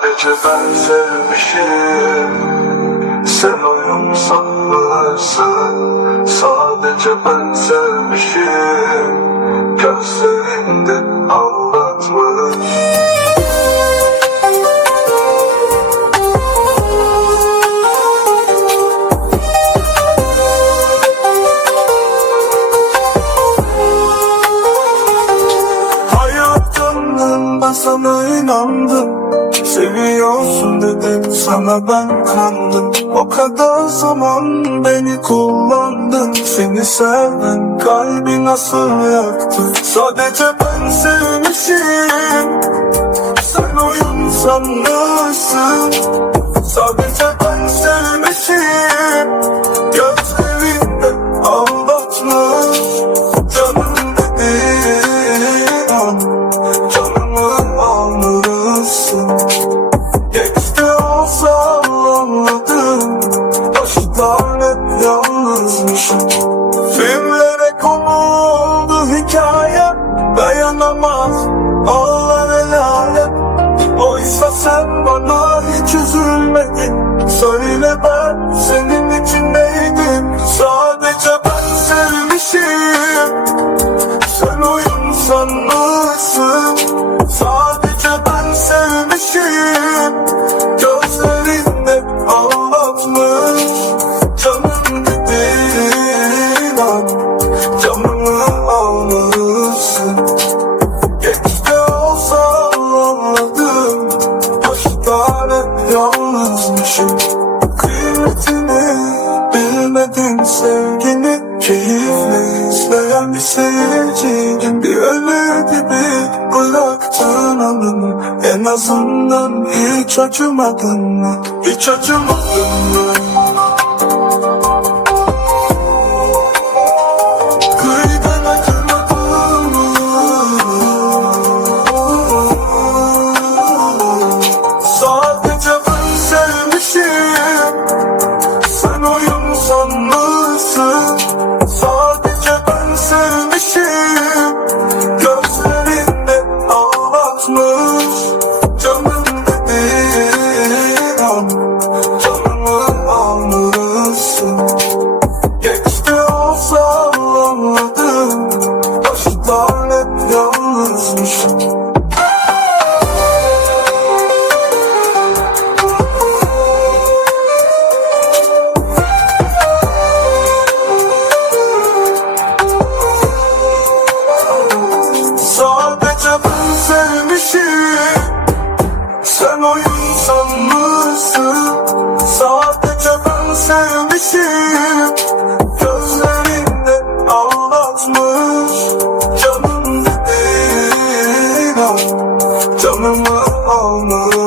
Sadece ben sevmişim. Sen oyun sanmışsın Sadece ben sevmişim. Gözlerinde anlatmış Hayatımın ben sana inandım Seviyorsun dedim sana ben kandım. O kadar zaman beni kullandın Seni sevdim kalbi nasıl yaktı? Sadece ben sevmişim Sen oyun sanmışsın. Sadece Dayanamaz ağlar Oysa sen bana hiç üzülmedin. Söyle ben senin için neydim? Sadece ben sevmişim. Sen oyun sanmışsın Sadece ben sevmişim bilmedin sevgini Keyifle izleyen bir seyirciydim Bir ölü gibi bıraktın anını En azından hiç acımadın mı? Hiç acımadın mı? Sen oyunsan mısın? Sadece ben sevmişim. Gözlerinde ağlatmış. Canım dediğin an Canımı almış.